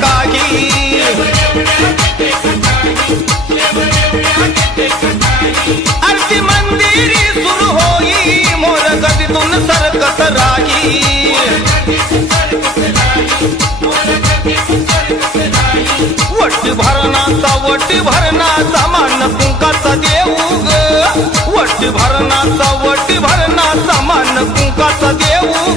काही आरती मंदिरी सुरू होई मोर गदीतून सरकत राही वटी भरणाचा मान कुंकाचा देऊ ग वटी भरणाचा मान कुंकाचा देऊ